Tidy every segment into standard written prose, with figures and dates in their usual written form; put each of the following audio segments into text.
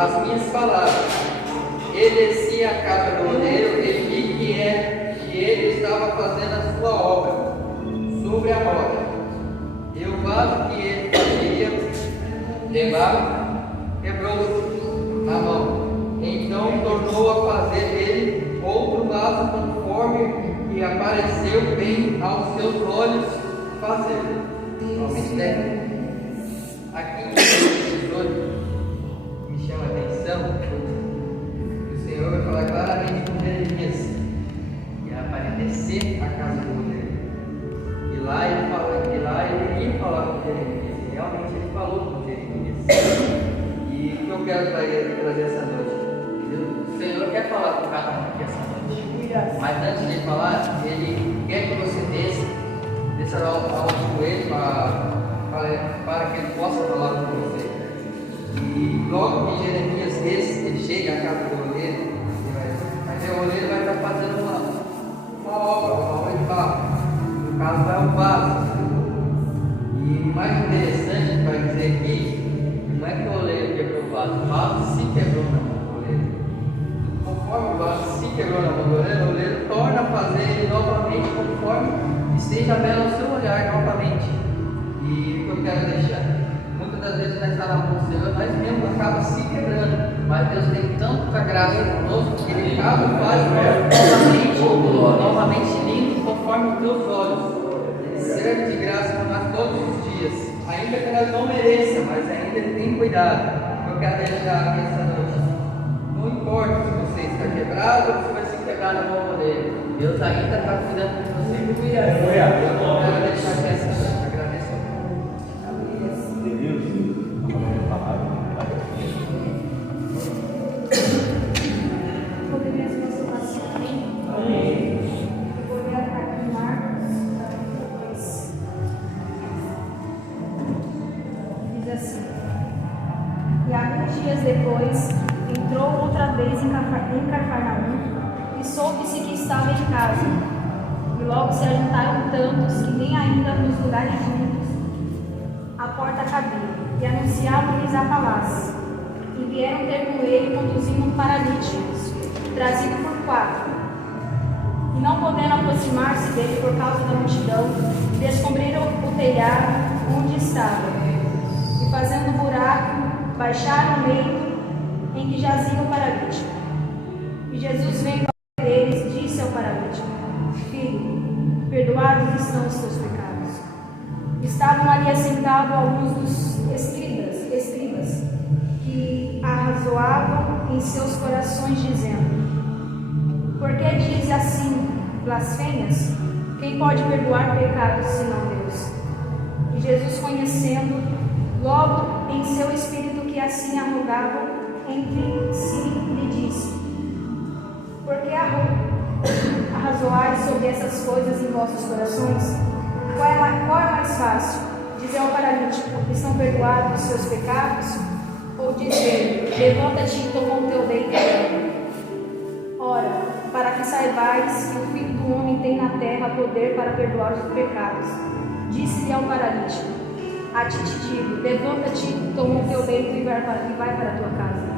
as minhas palavras. Ele descia à casa do oleiro e vi que ele estava fazendo a sua obra sobre a roda. E o vaso que ele fazia levava, quebrou a mão. Então tornou a fazer ele outro vaso conforme que apareceu bem aos seus olhos fazer. Aqui em 18 me chama a atenção que o Senhor vai falar claramente com Jeremias que era para descer a casa do oleiro. E lá ele ia falar com Jeremias. E realmente ele falou com Jeremias. E o que eu quero trazer essa noite? O Senhor quer falar com cada um aqui essa noite. Mas antes de falar, ele quer que você desça ao joelho para que ele possa falar com você. E logo que Jeremias desce, ele chega à casa do oleiro, o oleiro vai estar fazendo uma obra de barro. No caso, vai um vaso. E o mais interessante vai dizer aqui, não é que o oleiro quebrou o vaso se quebrou na mão do oleiro. Conforme o vaso se quebrou na mão do oleiro torna a fazer ele novamente conforme esteja belo ao seu olhar novamente. E o que eu quero deixar? Muitas das vezes nós estamos na mão do Senhor, nós mesmos acabamos se quebrando. Mas Deus tem tanta graça conosco que Ele acaba e faz novamente lindo conforme os teus olhos. Ele serve de graça para nós todos os dias. Ainda que nós não mereçamos, mas ainda Ele tem cuidado. Eu quero deixar aqui essa noite. Não importa se você está quebrado ou se vai se quebrar na mão dele. Deus ainda está cuidando de você. Eu quero deixar aqui essa noite. Agradeço. Podemos nos passar. Amém. Eu vou ler aqui em Marcos 2. Diz assim: E alguns dias depois entrou outra vez em Cafarnaum e soube-se que estava em casa. E logo se ajuntaram tantos que nem ainda nos lugares juntos a porta cabia, e anunciavam-lhes a palavra. E vieram ter com ele conduzindo um paralítico, trazido por 4. E não podendo aproximar-se dele por causa da multidão, descobriram o telhado onde estava. E fazendo um buraco, baixaram o leito em que jazia o paralítico. E Jesus, vendo eles, disse ao paralítico: Filho, perdoados estão os teus pecados. Estavam ali assentados alguns dos escribas, que arrazoavam em seus corações, dizendo: Por que diz assim, blasfêmias? Quem pode perdoar pecados senão Deus? E Jesus, conhecendo logo em seu espírito que assim arrogavam entre si, lhe disse: Por que arrazoais sobre essas coisas em vossos corações? Qual é mais fácil? Dizer ao paralítico: Estão perdoados os seus pecados? Ou dizer: Levanta-te e toma o teu leito e anda? Ora, para que saibais que o Filho do Homem tem na terra poder para perdoar os pecados. Disse-lhe ao paralítico: A ti te digo, levanta-te, toma o teu leito e vai para a tua casa.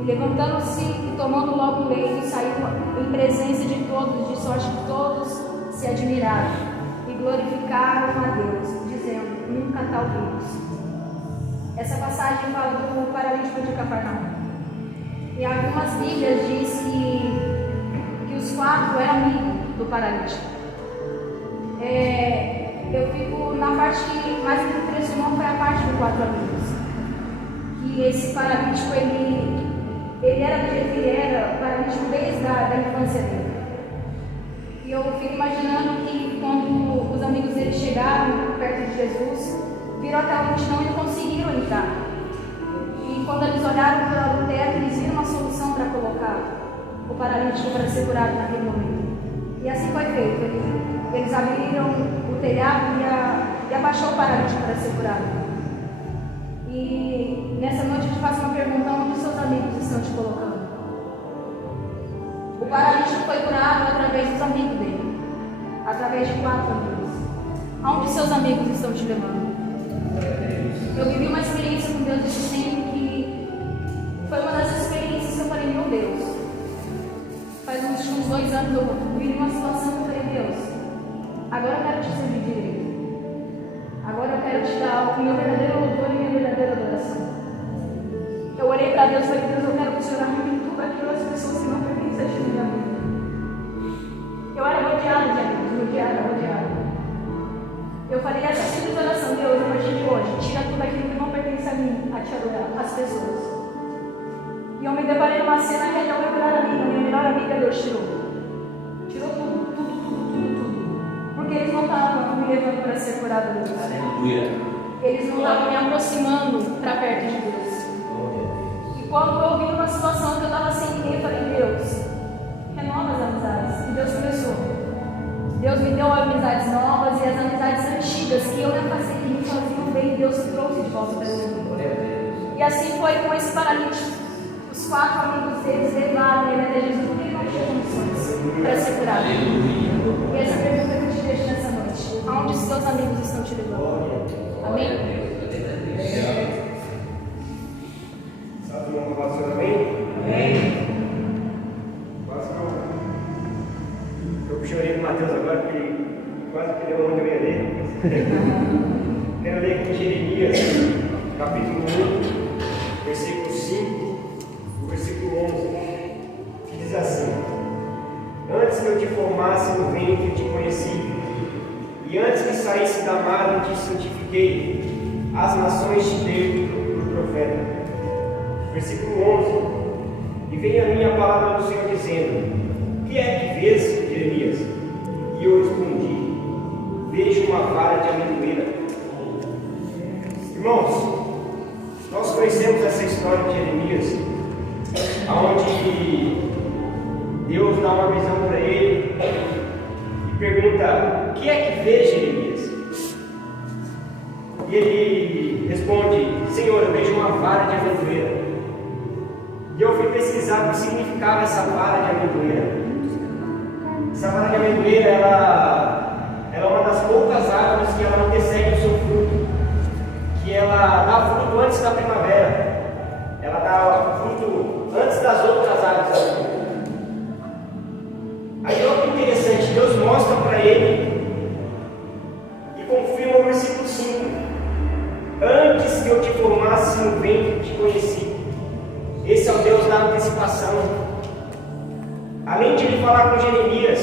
E levantando-se e tomando logo o leito, saiu em presença de todos, de sorte que todos se admiraram e glorificaram a Deus, dizendo: Nunca tal vimos. Essa passagem fala do paralítico de Cafarnaum. E algumas Bíblias diz que os 4 eram amigos do paralítico. Eu fico na parte mais me impressionou foi a parte dos 4 amigos. Que esse paralítico ele era do jeito que ele era, paralítico desde a infância dele. E eu fico imaginando que quando os amigos dele chegaram perto de Jesus, viram até a multidão e não conseguiram entrar. E quando eles olharam para o teto, eles viram uma solução para colocar o paralítico para ser curado naquele momento. E assim foi feito. Eles abriram o telhado e abaixou o paralítico para ser curado. E nessa noite eu te faço uma pergunta: onde seus amigos estão te colocando? O paralítico foi curado através dos amigos dele, através de 4 amigos. Aonde seus amigos estão te levando? Eu vivi uma experiência com Deus esse tempo que foi uma anos eu vivi uma situação que eu falei, Deus, agora eu quero te servir direito. Agora eu quero te dar o meu verdadeiro louvor e minha verdadeira adoração. Eu orei para Deus e falei, Deus, eu quero que o Senhor arranque tudo aquilo as pessoas que não pertencem a minha vida. Eu era rodeada de amigos, rodeada. Eu falei essa simples oração, Deus, a partir de hoje, tira tudo aquilo que não pertence a mim, a te adorar, as pessoas. E eu me deparei numa cena que até o minha melhor amiga, Deus tirou. Tirou tudo. Porque eles não estavam me levando para ser curada de Deus. Aleluia. Eles não estavam me aproximando para perto de Deus. E quando eu vi uma situação que eu estava sem ninguém, eu falei, Deus, renova as amizades. E Deus começou. Deus me deu amizades novas e as amizades antigas que eu me afastei, que me faziam bem, Deus trouxe de volta para mim. E assim foi com esse paralítico. Os 4 amigos deles levaram ele até Jesus, porque ele não tinha condições para ser curado. E essa pergunta que eu te deixo nessa noite: aonde os seus amigos estão te levando? Amém? Está todo mundo passando amém? Amém. Quase que eu chorei do Mateus agora, porque ele quase que deu onde eu ia ler. Quero ler aqui Jeremias, capítulo 1, versículo 5. Versículo 11, que diz assim: antes que eu te formasse no ventre, te conheci, e antes que saísse da madre, te santifiquei, as nações te dei por profeta. Versículo 11: e veio a mim a palavra do Senhor dizendo: que é que vês, Jeremias? E eu respondi: vejo uma vara de amendoeira. Irmãos, nós conhecemos essa história de Jeremias, onde Deus dá uma visão para ele e pergunta: o que é que vê, Jeremias? E ele responde: Senhor, eu vejo uma vara de amendoeira. E eu fui pesquisar o que significava essa vara de amendoeira. Essa vara de amendoeira, ela é uma das poucas árvores que ela não persegue o seu fruto, que ela dá fruto antes da primavera. Ela dá fruto antes das outras árvores. Aí olha que interessante, Deus mostra para ele e confirma o versículo 5: antes que eu te formasse no ventre, te conheci. Esse é o Deus da antecipação. Além de ele falar com Jeremias: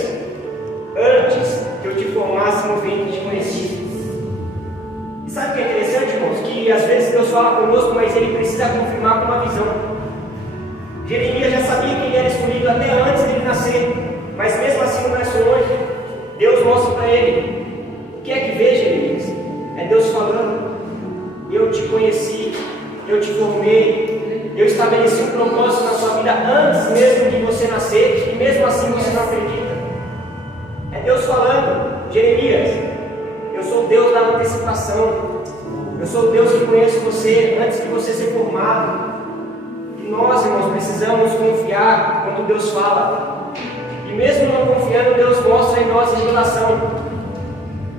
antes que eu te formasse no ventre, te conheci. E sabe o que é interessante, irmãos? Que às vezes Deus fala conosco, mas ele precisa confirmar com uma visão. Jeremias já sabia que ele era escolhido até antes dele nascer, mas mesmo assim não nasceu hoje. Deus mostra para ele: o que é que vê, Jeremias? É Deus falando: eu te conheci, eu te formei, eu estabeleci um propósito na sua vida antes mesmo de você nascer, e mesmo assim você não acredita. É Deus falando: Jeremias, eu sou o Deus da antecipação. Eu sou o Deus que conheço você antes de você ser formado. E nós, irmãos, precisamos confiar quando Deus fala. E mesmo não confiando, Deus mostra em nós a revelação.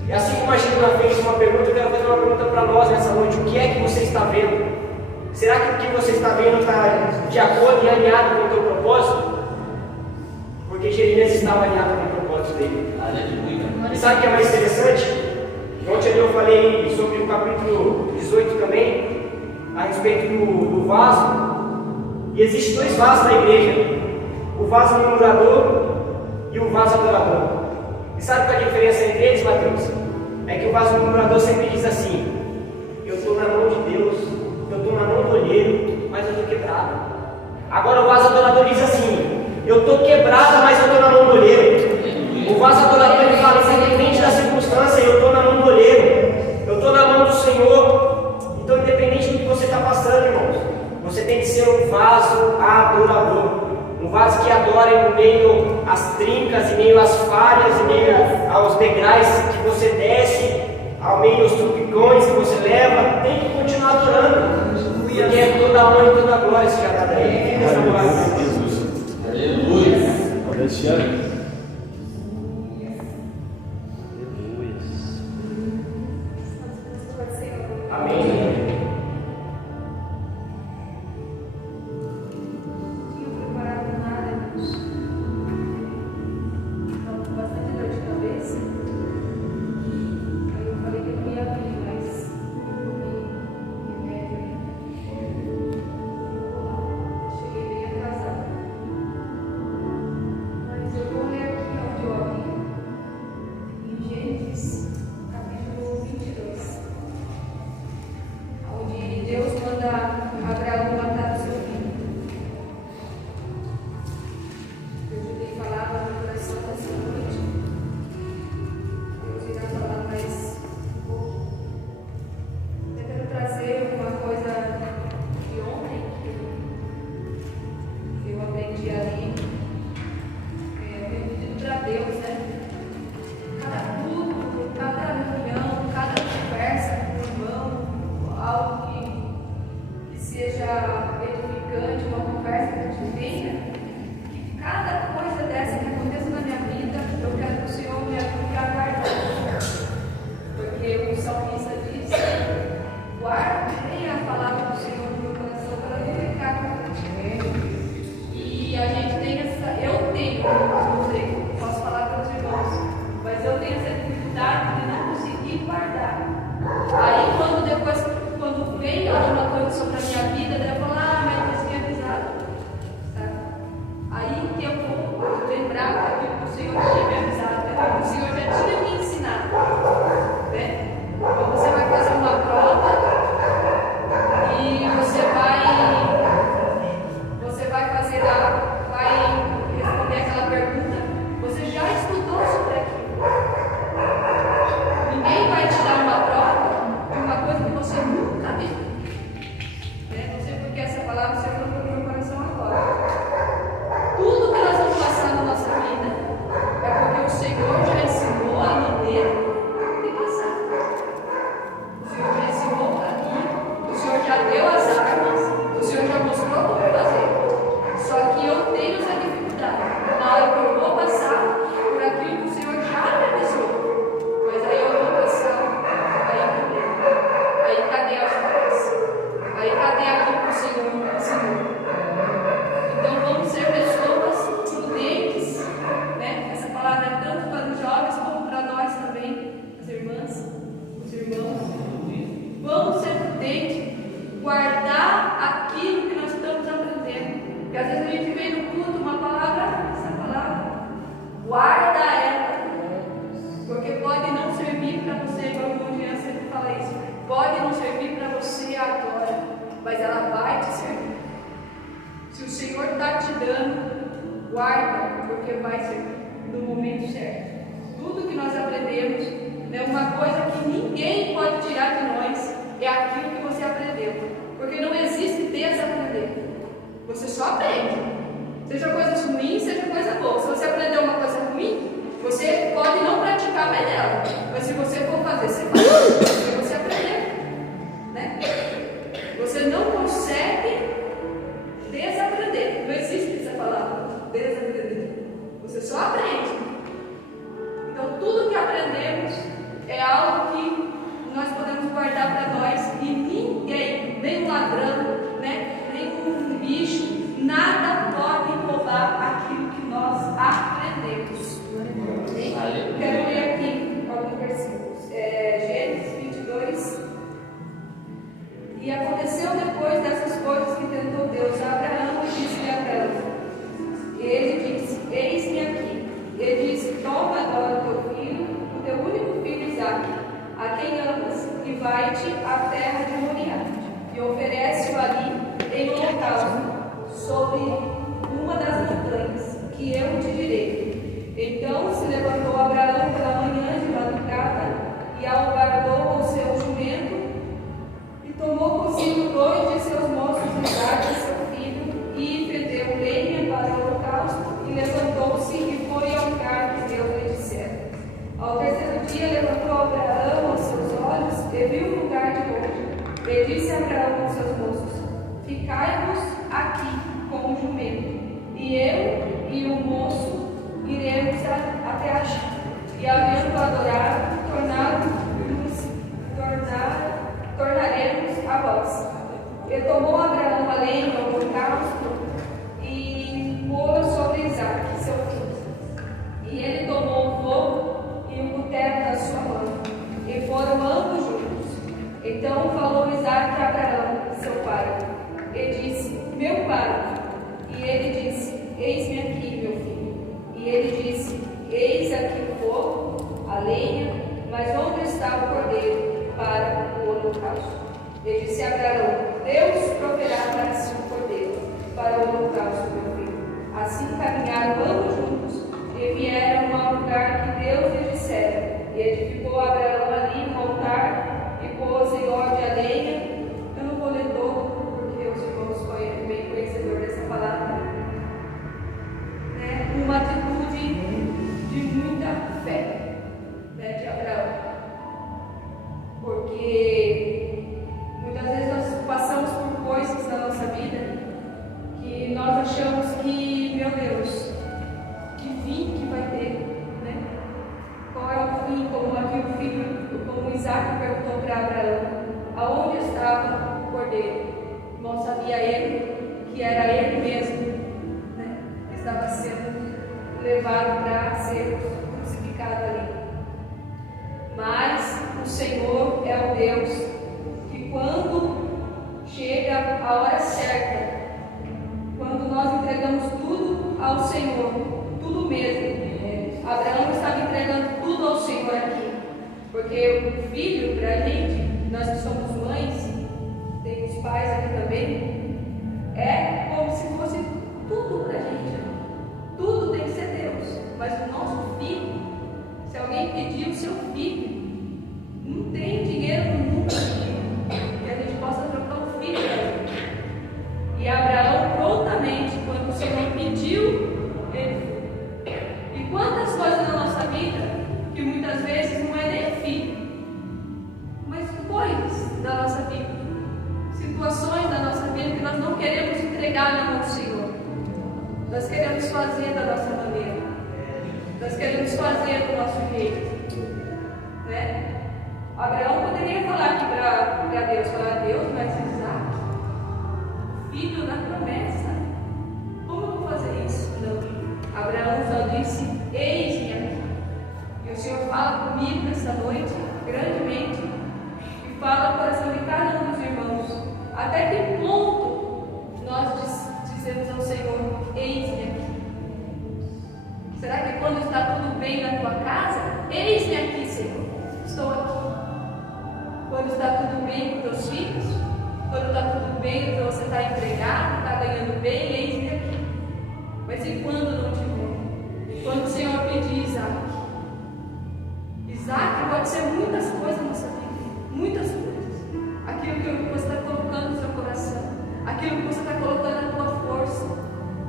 E assim como a Gina fez uma pergunta, eu quero fazer uma pergunta para nós nessa noite: o que é que você está vendo? Será que o que você está vendo está de acordo e alinhado com o teu propósito? Porque Jeremias estava alinhado com o propósito dele. Aleluia. E sabe o que é mais interessante? Ontem eu falei sobre o capítulo 18 também, a respeito do vaso. E existem 2 vasos na igreja: o vaso murmurador e o vaso adorador. E sabe qual é a diferença entre eles, Mateus? É que o vaso murmurador sempre diz assim: eu estou na mão de Deus, eu estou na mão do olheiro, mas eu estou quebrado. Agora o vaso adorador diz assim: eu estou quebrado, mas eu estou na mão do olheiro. O vaso adorador ele fala: independente da circunstância, eu estou na mão do olheiro, eu estou na mão do Senhor. Então, independente do que você está passando, irmãos, você tem que ser um vaso adorador, um vaso que adora em meio às trincas, em meio às falhas, em meio aos degraus que você desce, ao meio aos tropicões que você leva. Tem que continuar adorando, porque é toda a honra e toda a glória seja dada a Ele. Aleluia. Amém. guardando, guarda, porque vai ser no momento certo. Tudo que nós aprendemos, né, uma coisa que ninguém pode tirar de nós é aquilo que você aprendeu, porque não existe desaprender. Você só aprende, seja coisas ruins, seja coisa boa. Se você aprendeu uma coisa ruim, você pode não praticar mais dela, mas se você for fazer, você faz, porque você aprendeu, né? Você não consegue desaprender, não existe essa palavra, desaprender. Você só aprende. Então, tudo que aprendemos é algo que nós podemos guardar para nós e ninguém, nem um ladrão, né, nem um bicho, nada pode roubar aquilo que nós aprendemos. Quero ler aqui alguns versículos. Gênesis 22. E aconteceu depois dessas coisas que tentou Deus a Abraão e disse-lhe a Abraão. E ele disse: Eis-me aqui. Ele disse: Toma agora o teu filho, o teu único filho Isaque, a quem amas, e vai-te à terra de Moriá, e oferece-o ali em holocausto, sobre uma das montanhas, que eu te direi. Então se levantou Abraão pela manhã de madrugada, e aguardou o seu jumento, e tomou consigo 2 de seus moços Isaque, seu filho, e fendeu lenha para o holocausto, e levantou-se e foi ao lugar que Deus lhe dissera. Ao terceiro dia levantou Abraão os seus olhos e viu o lugar de longe. E disse a Abraão aos seus moços: Ficai-vos aqui com o jumento, e eu e o moço iremos até a Chã. E havendo adorado, tornaremos a vós. E tomou Abraão a lenha do holocausto e pô-la sobre Isaque, seu filho. E ele tomou o fogo e o cutelo da sua mão, e foram ambos juntos. Então falou Isaque a Abraão, seu pai, e disse: Meu pai. E ele disse: Eis-me aqui, meu filho. E ele disse: Eis aqui o fogo, a lenha, mas onde está o cordeiro para o holocausto? E disse a Abraão: Deus proverá para si um cordeiro para o holocausto, meu filho. Assim caminharam ambos juntos e vieram ao lugar que Deus lhe dissera. E edificou Abraão ali um altar e pôs em ordem a lenha. Eu não vou ler todo, porque os irmãos foram bem conhecedores dessa palavra. Né? Uma atitude de muita fé, né, de Abraão. Porque muitas vezes nós passamos por coisas na nossa vida que nós achamos que, meu Deus, que fim que vai ter, né? Qual é o fim? Como aqui o filho, como Isaque perguntou para Abraão, aonde estava o cordeiro? Mal sabia ele que era ele mesmo, né? Que estava sendo levado para ser crucificado ali. Mas o Senhor é o Deus que, quando chega a hora certa, quando nós entregamos tudo ao Senhor, tudo mesmo. Abraão estava entregando tudo ao Senhor aqui, porque o filho, para a gente, nós que somos mães, temos pais aqui também, é como se fosse tudo para a gente. Tudo tem que ser Deus, mas o nosso filho, se alguém pedir o seu filho, não tem dinheiro no mundo que a gente possa trocar o filho dele. E Abraão, prontamente, quando o Senhor pediu, ele foi. E quantas coisas na nossa vida, que muitas vezes não é nem filho, mas coisas da nossa vida, situações da nossa vida que nós não queremos entregar na mão do Senhor. Nós queremos fazer da nossa maneira, nós queremos fazer do nosso jeito, né? Abraão poderia falar aqui para Deus, falar: Deus, mas Isaque, filho da promessa, como eu vou fazer isso? Não. Abraão só disse: Eis-me aqui. E o Senhor fala comigo nessa noite, grandemente, e fala no coração de cada um dos irmãos. Até que ponto nós dizemos ao Senhor: Eis-me aqui? Será que quando está tudo bem na tua casa, eis-me aqui, Senhor, estou aqui? Quando está tudo bem com teus filhos, quando está tudo bem, então você está empregado, está ganhando bem, eis-me aqui.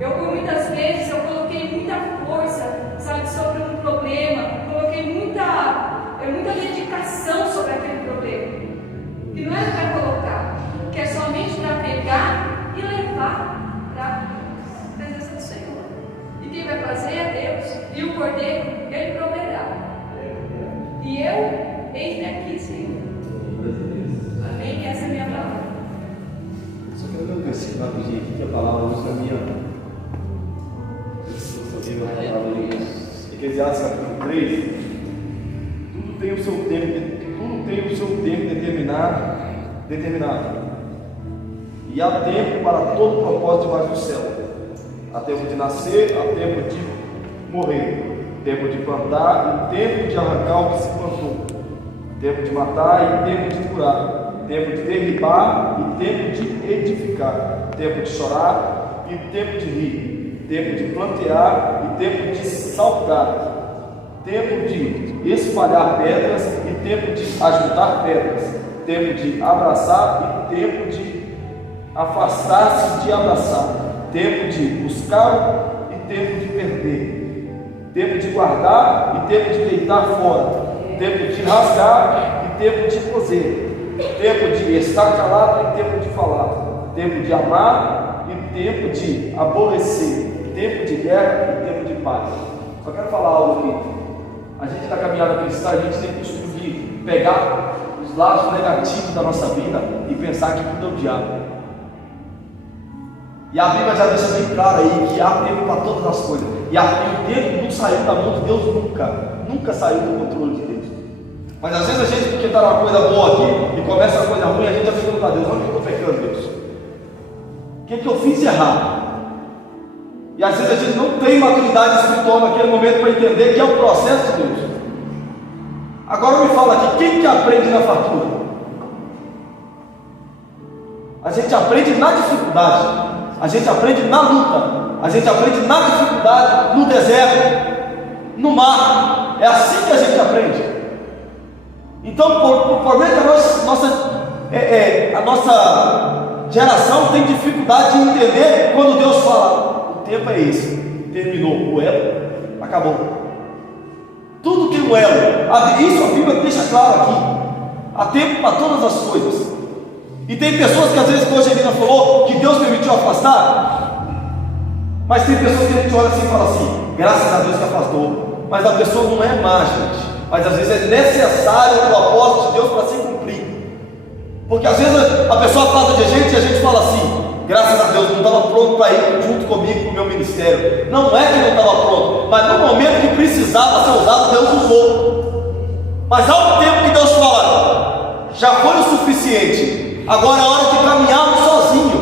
Por muitas vezes, eu coloquei muita força, sabe, sobre um problema, coloquei muita dedicação sobre aquele problema, que não era para colocar, que é somente para pegar e levar para a presença do Senhor. E quem vai fazer é Deus, e o Cordeiro, Ele proverá. E eu, eis-me aqui, Senhor. Amém? Essa é a minha palavra. Só quero ler um versículo rapidinho aqui, que a palavra usa a minha. Eclesiastes capítulo 3. Tudo tem o seu tempo determinado. E há tempo para todo propósito debaixo do céu. Há tempo de nascer, há tempo de morrer, tempo de plantar e tempo de arrancar o que se plantou, tempo de matar e tempo de curar, tempo de derribar e tempo de edificar, tempo de chorar e tempo de rir, tempo de plantear e tempo de salgar, tempo de espalhar pedras e tempo de ajuntar pedras, tempo de abraçar e tempo de afastar-se de abraçar, tempo de buscar e tempo de perder, tempo de guardar e tempo de deitar fora, tempo de rasgar e tempo de coser, tempo de estar calado e tempo de falar, tempo de amar e tempo de aborrecer, tempo de guerra e tempo de paz. Só quero falar algo aqui. A gente na caminhada cristã, a gente tem o costume de pegar os lados negativos da nossa vida e pensar que tudo é o diabo. E a Bíblia já deixa bem claro aí que há tempo para todas as coisas. E o tempo não saiu da mão de Deus nunca saiu do controle de Deus. Mas às vezes a gente, porque está numa coisa boa aqui e começa uma coisa ruim, a gente já pergunta a Deus: onde eu estou pecando, Deus? O que eu fiz de errado? E às vezes a gente não tem maturidade espiritual naquele momento para entender que é o processo de Deus. Agora me fala aqui, quem que aprende na fartura? A gente aprende na dificuldade, a gente aprende na luta, a gente aprende na dificuldade, no deserto, no mar. É assim que a gente aprende. Então, por meio que a nossa geração tem dificuldade de entender quando Deus fala: o tempo é esse, terminou o elo, acabou. Tudo tem um elo. Isso a Bíblia deixa claro aqui. Há tempo para todas as coisas. E tem pessoas que às vezes, como a Angelina falou, que Deus permitiu afastar. Mas tem pessoas que a gente olha assim e fala assim: graças a Deus que afastou. Mas a pessoa não é má, gente. Mas às vezes é necessário o propósito de Deus para se cumprir. Porque às vezes a pessoa afasta de gente e a gente fala assim: graças a Deus, não estava pronto para ir junto comigo para o meu ministério. Não é que não estava pronto, mas no momento que precisava ser usado, Deus usou. Mas há um tempo que Deus fala: já foi o suficiente. Agora é hora de caminharmos sozinho.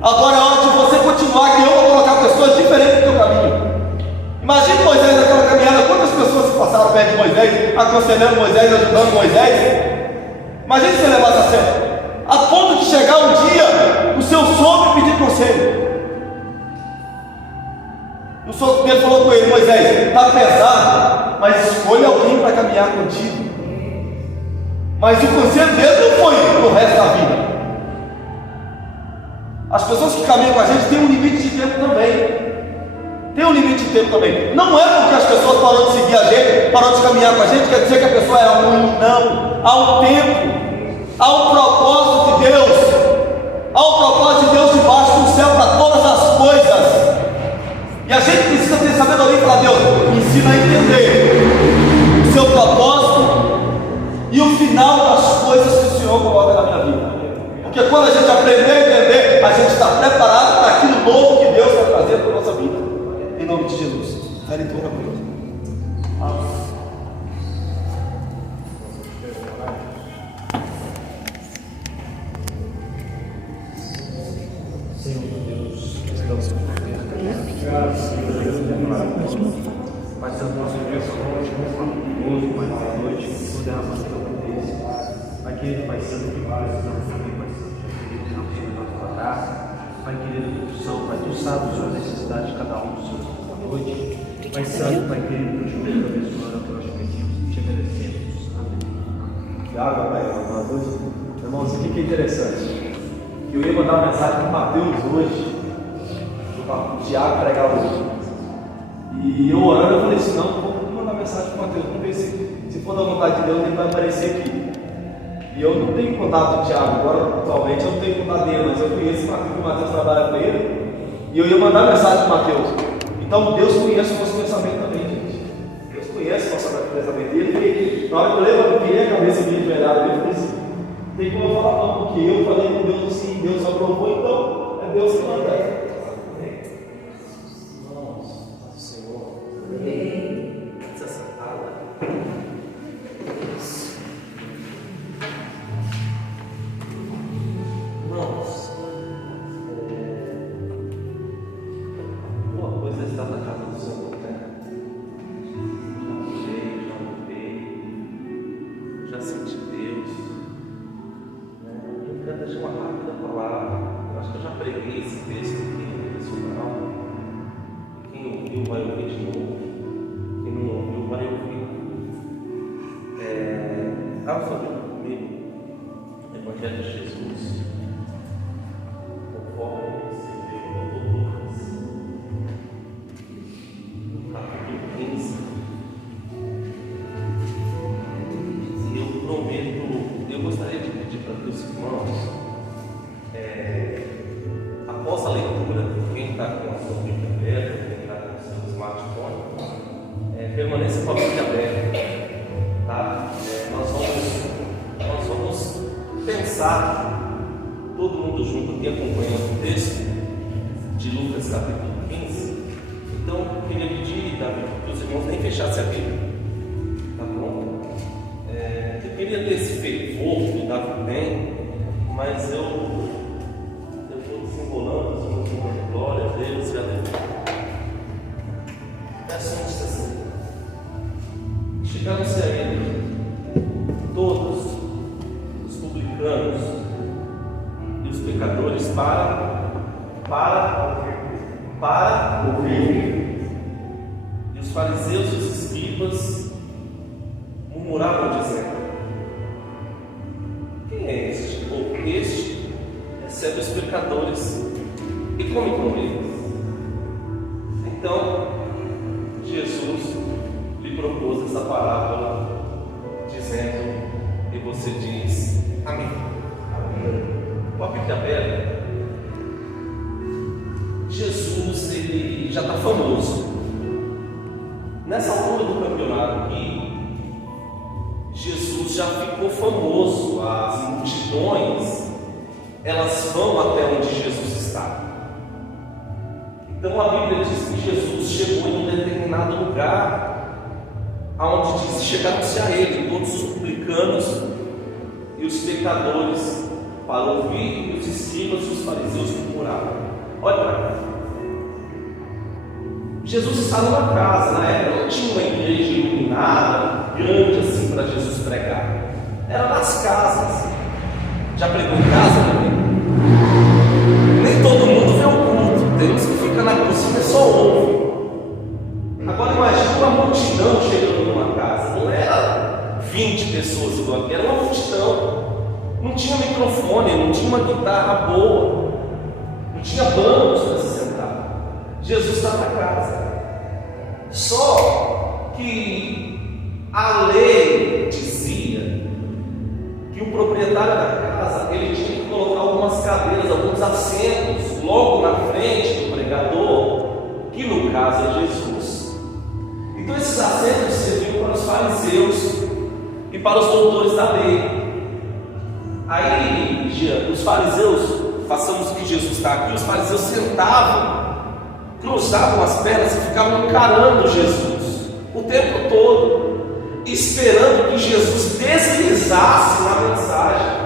Agora é hora de você continuar, que eu vou colocar pessoas diferentes no teu caminho. Imagine Moisés naquela caminhada, quantas pessoas se passaram perto de Moisés, aconselhando Moisés, ajudando Moisés. Imagine se você levasse a sério, a ponto de chegar um dia o seu sogro pedir conselho. O sogro dele falou com ele: Moisés, está pesado, mas escolha alguém para caminhar contigo. Mas o conselho dele não foi pro resto da vida. As pessoas que caminham com a gente têm um limite de tempo também. Tem um limite de tempo também. Não é porque as pessoas pararam de seguir a gente, pararam de caminhar com a gente, quer dizer que a pessoa é ruim. Não. Há um tempo, há um propósito de Deus. Há um propósito de Deus debaixo do céu para todas as coisas. E a gente precisa ter sabedoria e falar: Deus, me ensina a entender o seu propósito e o final das coisas que o Senhor coloca na minha vida. Porque quando a gente aprender a entender, a gente está preparado para aquilo novo que Deus vai trazer para a nossa vida. Em nome de Jesus. A leitura por hoje. Senhor Deus, estamos graças a Deus. Pai Santo, nosso Deus, hoje, mais uma noite, por derramar pela cabeça. Pai querido, Pai Santo, que precisamos também, Pai Santo, de derramar sobre nós tua graça. Pai querido, Pai, tu sabes a necessidade de cada um dos seus nesta noite. Pai Santo, Pai querido, continua abençoando a nós pedimos e te agradecemos. Amém. Tiago, Pai, uma coisa. Irmãos, o que é interessante? Eu ia mandar uma mensagem para o Mateus hoje. para o Tiago pregar hoje. E eu orando, eu falei assim, não, vou mandar mensagem para o Mateus, vamos ver se for da vontade de Deus, ele vai aparecer aqui. E eu não tenho contato com o Tiago, agora atualmente eu não tenho contato dele, mas eu conheço o Mateus trabalha com ele, e eu ia mandar mensagem para o Mateus. Então Deus conhece o nosso pensamento também, gente. Deus conhece o nosso pensamento dele. Na hora que eu levantei a cabeça minha de verdade, eu falei assim, tem como eu falar não, porque eu falei com Deus assim, Deus aprovou, então é Deus que manda. Após a leitura, quem está com a sua Bíblia aberta, quem está com o seu smartphone, permaneça com a Bíblia aberta, tá? Nós vamos pensar, todo mundo junto aqui acompanhando o texto de Lucas capítulo 15. Então, eu queria pedir, Davi, para os irmãos nem fechassem a Bíblia, tá bom? Eu queria ter esse fervor do Davi bem, mas eu estou desembolando os meus irmãos de glória a Deus e a Deus. É só assim. Chegaram-se a ele todos os publicanos e os pecadores para ouvir. E os fariseus e os escribas murmuravam dizendo: quem é este? Ou este recebe os pecadores e come com eles. Então Jesus lhe propôs essa parábola, dizendo, e você diz amém. Com a Bíblia aberta, Jesus ele já está famoso. Nessa altura do campeonato aqui, Jesus já ficou famoso. As multidões, elas vão até onde Jesus está. Então a Bíblia diz que Jesus chegou em um determinado lugar, aonde diz que chegaram-se a ele todos os publicanos e os pecadores para ouvir, e os escribas e os fariseus murmuravam. Olha para cá. Jesus está numa casa. Na época não tinha uma igreja iluminada grande assim para Jesus pregar. Era nas casas. Já pregou em casa, né? Nem todo mundo vê o culto. Tem uns que ficam na cozinha e só ouve. Agora imagina uma multidão chegando numa casa. Não era 20 pessoas igual aqui, era uma multidão. Não tinha microfone, não tinha uma guitarra boa, não tinha bancos para se sentar. Jesus está na casa. Só que a lei dizia que o proprietário da casa ele tinha que colocar algumas cadeiras, alguns assentos logo na frente do pregador, que no caso é Jesus. Então esses assentos serviam para os fariseus e para os doutores da lei. Aí os fariseus, façamos que Jesus está aqui, os fariseus sentavam, cruzavam as pernas e ficavam encarando Jesus o tempo todo, esperando que Jesus deslizasse na mensagem,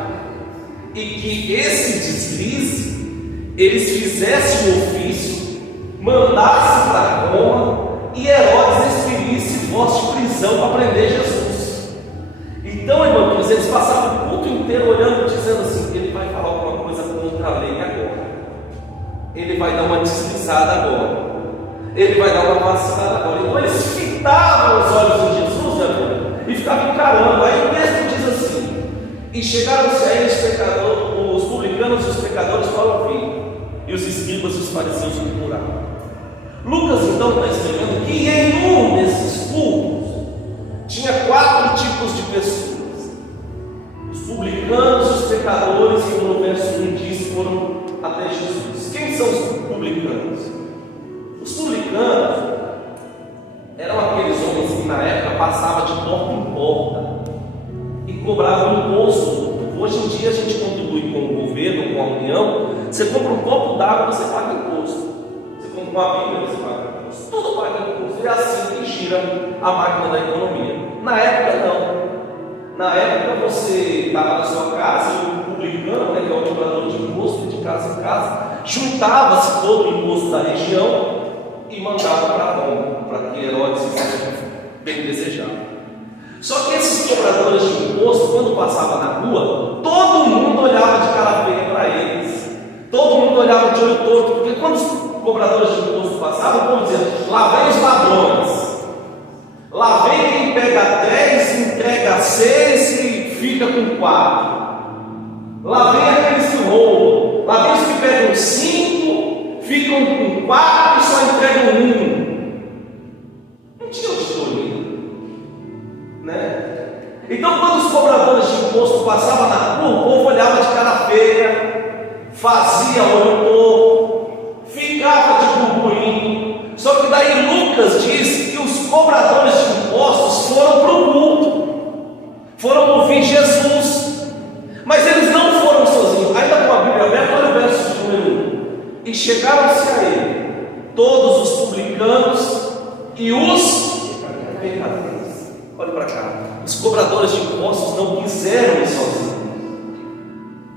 e que esse deslize eles fizessem o ofício, mandassem para Roma e Herodes expedisse voz de prisão para prender Jesus. Então, irmãos, eles passavam o culto inteiro olhando, dizendo assim: ele vai falar alguma coisa contra a lei agora, ele vai dar uma deslizada agora, ele vai dar uma vacilada agora. Então eles fitavam os olhos de Jesus, né, e ficavam encarando. Aí o texto diz assim: e chegaram-se a eles os publicanos e os pecadores para ouvir. e os escribas e os fariseus murmuravam. Lucas então está escrevendo que em um desses cultos tinha 4 tipos de pessoas: os publicanos, os pecadores, e no verso 1 diz foram até Jesus. Quem são os publicanos? Os publicanos eram aqueles homens que na época passavam de porta em porta e cobravam imposto. Hoje em dia a gente contribui com o governo, com a União. Você compra um copo d'água, você paga imposto. Você compra uma Bíblia, você paga imposto. Tudo paga imposto. É assim que gira a máquina da economia. Na época não. Na época você estava na sua casa e o publicano, que é o cobrador de imposto, de casa em casa, juntava-se todo o imposto da região e mandava para Roma, para que Herodes fosse bem desejado. Só que esses cobradores de imposto, quando passavam na rua, todo mundo olhava de cara feia para eles. Todo mundo olhava de olho torto, porque quando os cobradores de imposto passavam, o povo dizia: lá vem os ladrões, lá vem quem pega 10, entrega 6 e fica com 4. Lá vem aqueles que roubam, lá vem os que pegam 5, ficam com 4 e só entregam 1. Não tinha auditoria, né? Então, quando os cobradores de imposto passavam na rua, o povo olhava de cara feia, fazia olho torto, ficava de burburinho. Só que daí Lucas diz que os cobradores de impostos foram para o culto, foram ouvir Jesus, mas eles não foram sozinhos. Ainda com a Bíblia aberta, olha o verso de número 1: e chegaram-se a ele todos os publicanos e os pecadores. Olha para cá, os cobradores de impostos não quiseram ir sozinhos,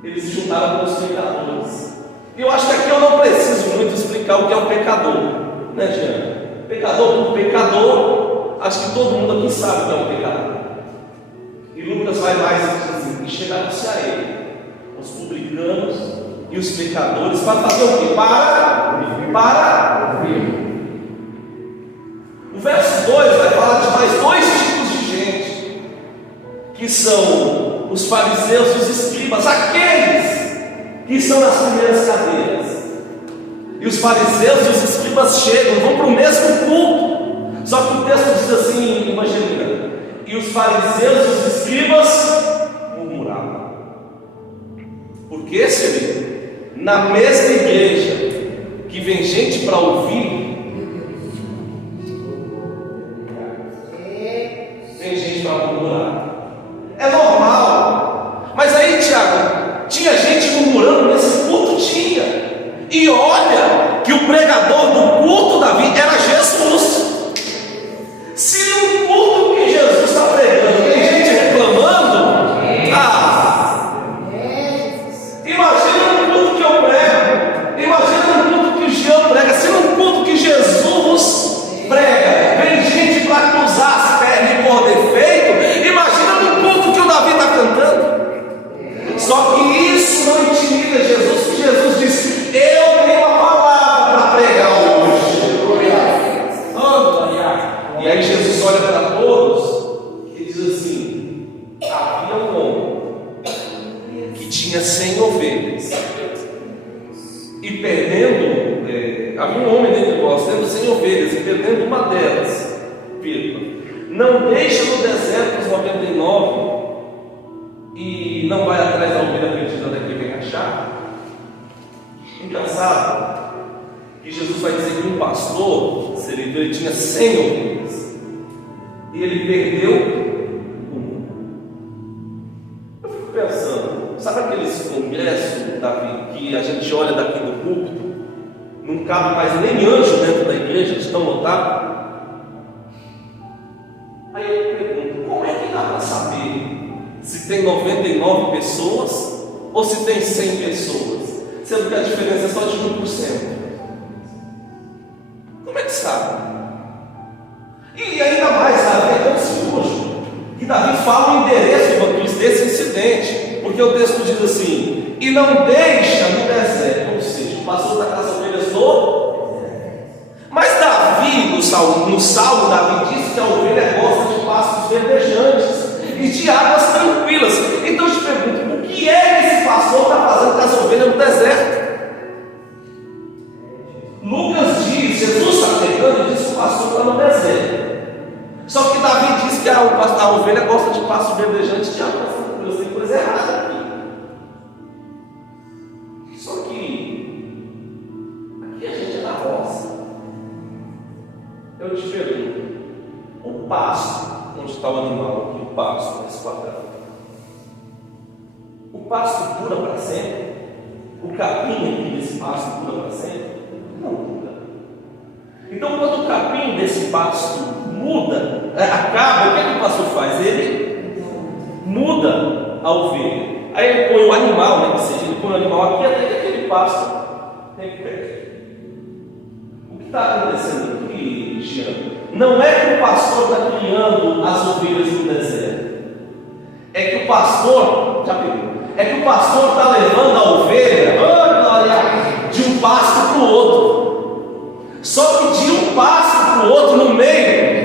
eles se juntaram com os pecadores. E eu acho que aqui eu não preciso muito explicar o que é um pecador, né, Jean? Pecador por pecador, acho que todo mundo aqui sabe o que é um pecador. E Lucas vai mais e diz assim: e chegaram-se a ele os publicanos e os pecadores para fazer o quê? Para ouvir. O verso 2 vai falar de mais 2 tipos de gente, que são os fariseus e os escribas, aqueles que estão nas primeiras cadeiras. E os fariseus e os escribas chegam, vão para o mesmo culto. Só que o texto diz assim, Evangelina: e os fariseus e os escribas murmuravam. Por que, Senhor? Na mesma igreja que vem gente para ouvir, tem gente para murmurar. É normal. Mas aí, Tiago, tinha gente murmurando nesse culto? Tinha. E olha que o pregador do culto, Davi, era Jesus. Se no culto que Jesus está pregando tem gente reclamando, imagina no culto que eu prego, imagina no culto que o Jean prega. Se no culto que Jesus prega vem gente para cruzar as pernas e pôr defeito, imagina no culto que o Davi está cantando. Só que isso não intimida Jesus, porque Jesus disse: eu tenho uma palavra para pregar hoje. E aí Jesus olha para todos e diz assim: havia um homem que tinha 100 ovelhas, e perdendo, havia um homem dentre vós tendo 100 ovelhas, e perdendo uma delas, não deixa no deserto os 99 e não vai atrás da ovelha perdida daqui vem achar. Engraçado que Jesus vai dizer que um pastor, ele tinha 100 ovelhas e ele perdeu uma. Eu fico pensando, sabe aqueles congressos, Davi, que a gente olha daqui do púlpito, não cabe mais nem anjo dentro da igreja, eles estão lotados? Aí eu pergunto, como é que dá para saber se tem 99 pessoas ou se tem 100 pessoas, sendo que a diferença é só de 1%? Como é que sabe? E ainda mais, Davi é tão cirúrgico que Davi fala o endereço desse incidente, porque o texto diz assim: e não deixa no deserto, ou seja, passou da casa ovelhas do. Mas Davi, no salmo, Davi disse que a ovelha gosta de pastos verdejantes e de águas tranquilas. Então eu te pergunto, o que é que esse pastor está fazendo com as ovelhas no deserto? pastor está no deserto. Só que Davi diz que a ovelha gosta de pasto verdejante de água tranquila. Tem coisa errada aqui. Só que aqui a gente é da roça. Eu te pergunto, o pasto, onde está o animal aqui, o pasto, esse quadrado, o pasto dura para sempre? O capim aqui desse pasto dura para sempre? Não dura. Então, quando o capim desse pasto muda, acaba, o que é que o pastor faz? Ele muda a ovelha. Aí ele põe o animal, né? Ou seja, ele põe o animal aqui até que aquele pasto tem perto. O que está acontecendo aqui, Jean? Não é que o pastor está criando as ovelhas no deserto. É que o pastor, já pegou, é que o pastor está levando a ovelha, de um pasto para o outro. Só que de um pasto para o outro no meio.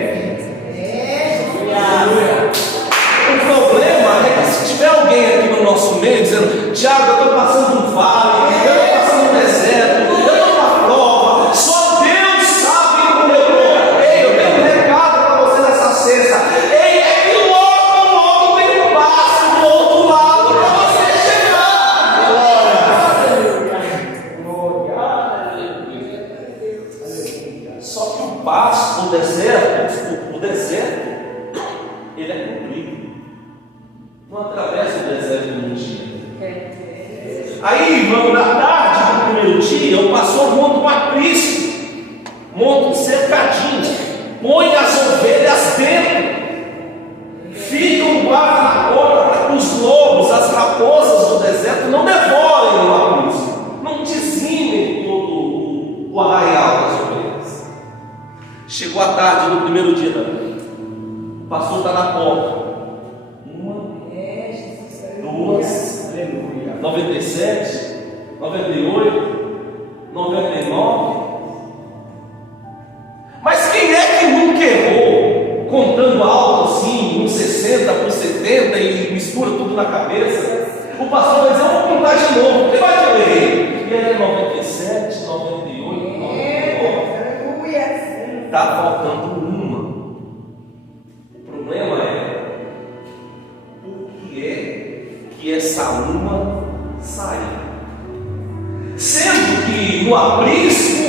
O problema é que se tiver alguém aqui no nosso meio dizendo: Tiago, eu estou passando um vale, eu estou passando um deserto, eu estou numa prova, só Deus sabe como eu estou. Ei, eu tenho um recado para você nessa sexta. Ei, é que logo tem um passo do outro lado para você chegar. Só que o passo, o deserto, ele é cumprido. Não atravessa o deserto num dia. Aí, irmão, na tarde do primeiro dia, o pastor monta um aprisco, monta um cercadinho, põe as ovelhas dentro, fica um guarda na porta para que os lobos, as raposas do deserto não devorem o aprisco, não dizimem todo o arraial das ovelhas. Chegou a tarde do primeiro dia da noite, o pastor está na porta. 2, 97, 98, 99. Mas quem é que nunca errou, contando alto assim, uns 60 por 70 e mistura tudo na cabeça? O pastor vai dizer: eu vou contar de novo, porque vai que eu errei. E aí é 97, 98, 99. Está faltando uma. O problema é o que essa uma saiu. Sendo que no aprisco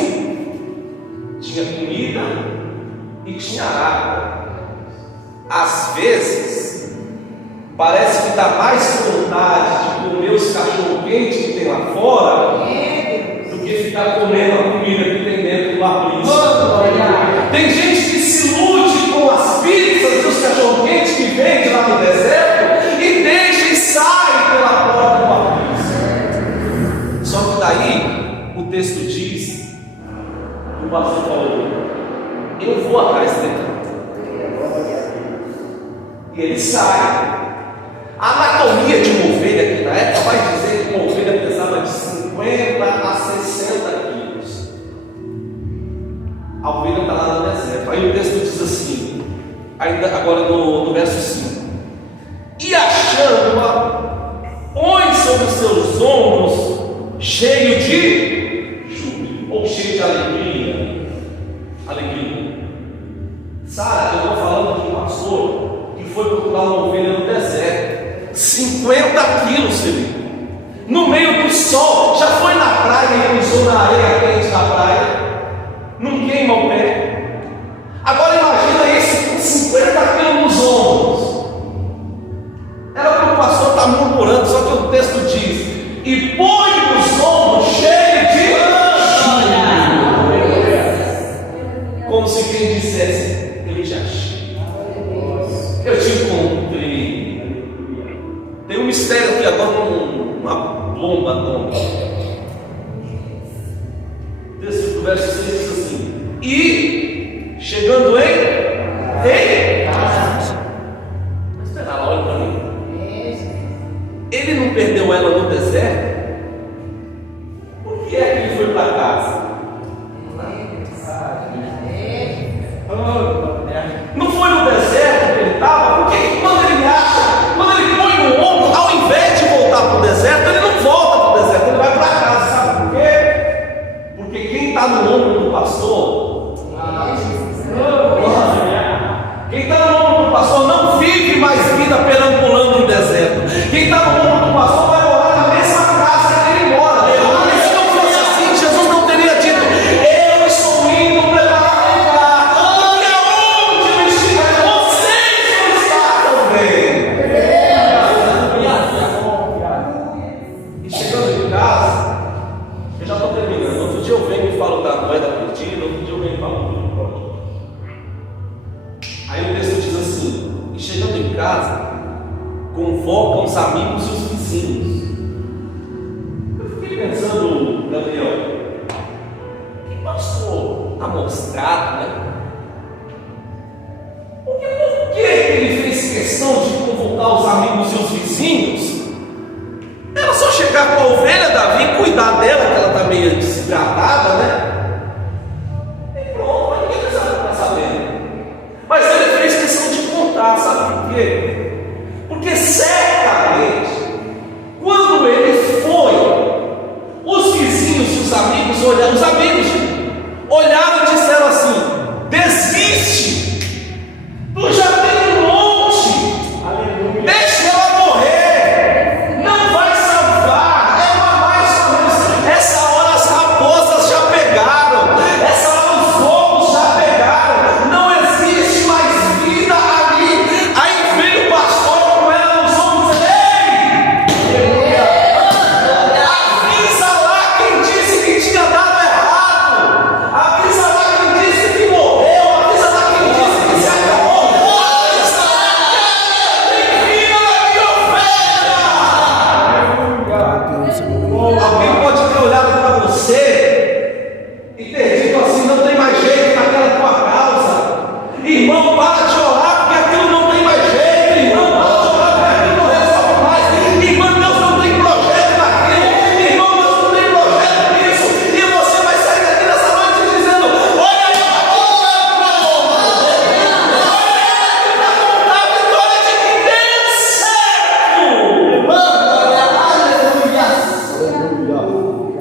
tinha comida e tinha água. Às vezes parece que dá mais vontade de comer os cachorro-quentes que tem lá fora do que ficar comendo a comida que tem dentro do aprisco. Tem gente que se ilude com as pizzas dos cachorro-quentes que vende lá no deserto e deixa e sai pela porta do aprisco. Só que daí o texto diz, o pastor falou: eu vou atrás dele. E ele sai. A anatomia de uma ovelha aqui na época vai dizer que uma ovelha pesava de 50 a 60 quilos. A ovelha está lá no deserto. Aí o texto diz assim, ainda agora no verso 5: e achando-a, põe sobre os seus ombros, cheio de júbilo, ou cheio de alegria. Sara, eu estou falando de um pastor que foi procurar uma ovelha no deserto, 50 quilos, Felipe, no meio do sol. Já foi na praia e pisou na areia quente da praia, não queima o pé. Agora imagina esse com 50 quilos nos ombros. Era para o pastor estar murmurando, só que o texto diz: e põe nos ombros cheio de júbilo, como se quem dissesse: ele já chega, eu te encontrei. Tem um mistério aqui agora, uma bomba atômica. O texto do verso 6 diz assim: e chegando em casa. Mas espera lá, olha para mim. Ele não perdeu ela no deserto? Por que é que ele foi para casa? Não foi no deserto que ele estava? Porque quando ele acha, quando ele põe no ombro, ao invés de voltar para o deserto, ele não volta para o deserto, ele vai para casa. Sabe por quê? Porque quem está no ombro do pastor fofocam os amigos e os vizinhos. Eu fiquei pensando, Gabriel, que pastor amostrado, né? Por que ele fez questão de convocar os amigos e os vizinhos? Era só chegar com a ovelha, Davi, e cuidar dela, que ela está meio desidratada, né? E pronto, mas ninguém precisava ficar sabendo. Mas ele fez questão de contar, sabe por quê? Porque certamente, quando ele foi, os vizinhos e os amigos olharam e disseram assim: desiste, tu já tem um monte, Aleluia. deixa ela morrer, não vai salvar, é uma mais ou menos. Essa hora as raposas já pegaram, essa hora os lobos já pegaram, não existe mais vida ali. Aí veio o pastor com ela nos ombros e disse: ei, avisa lá quem disse que tinha dado errado, avisa lá quem disse que morreu, avisa lá quem disse que se acabou, avisa lá quem tem vida na minha ovelha. Alguém pode ter olhado para você e ter dito assim: não tem mais jeito naquela tua causa, irmão, para de orar porque aquilo não tem mais jeito, irmão, para de orar porque aquilo não resolve mais, irmão, Deus não tem projeto naquilo, irmão, Deus não tem projeto nisso, e você vai sair daqui nessa noite dizendo: olha aí, a vitória de quem deu certo.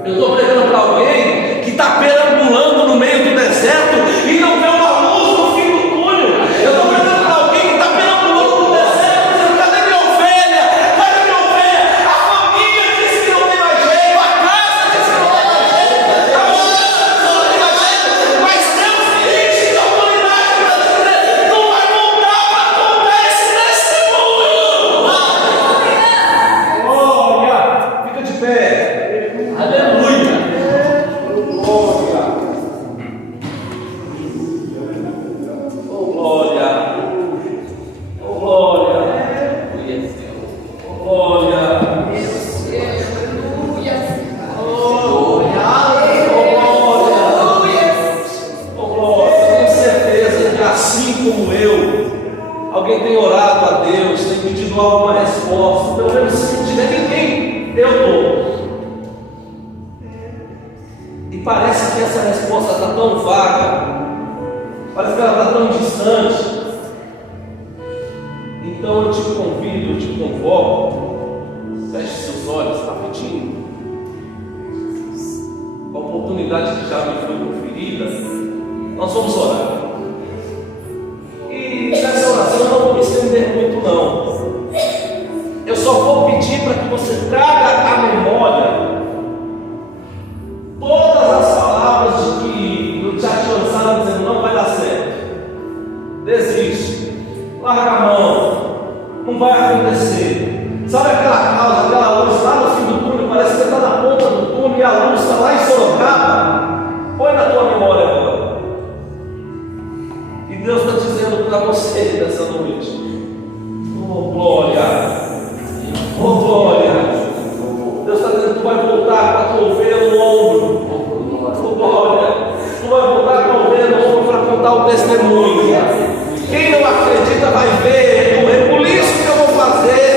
Eu estou pregando para alguém que está perambulando no meio do deserto e não vê uma luz no fim do túnel. Eu estou pregando para alguém que está perambulando no deserto dizendo: cadê minha ovelha? Cadê minha ovelha? A família disse que não tem mais jeito, a casa disse que não tem mais jeito, a outra disse que não tem mais jeito, mas Deus me enche de autoridade para dizer: tu vai voltar para contar esse testemunho. Glória. Fica de pé. Aleluia. Oh glória. Oh glória. Oh glória. Oh glória. Tenho certeza que assim como eu, alguém tem orado a Deus, tem pedido alguma resposta. Pelo menos se não tiver ninguém, eu dou. E parece que essa resposta está tão vaga, parece que ela está tão distante. Então eu te convido, eu te convoco, feche seus olhos rapidinho. A oportunidade que já me foi conferida, nós vamos orar. E nessa oração eu não vou me estender muito não. Eu só vou pedir para que você traga à memória todas as palavras de que já te lançaram dizendo: não vai dar certo, desiste, larga a mão, não vai acontecer. Sabe aquela causa, aquela luz lá no fim do túnel, parece que você está na ponta do túnel e a luz está lá em Sorocaba? Põe na tua memória agora. E Deus está dizendo para você nessa noite: oh glória, oh glória. Deus está dizendo: tu vai voltar com a tua ovelha no ombro. Oh glória, tu vai voltar com a ovelha no ombro para contar o testemunho. Quem não acredita vai ver. É por isso que eu vou fazer.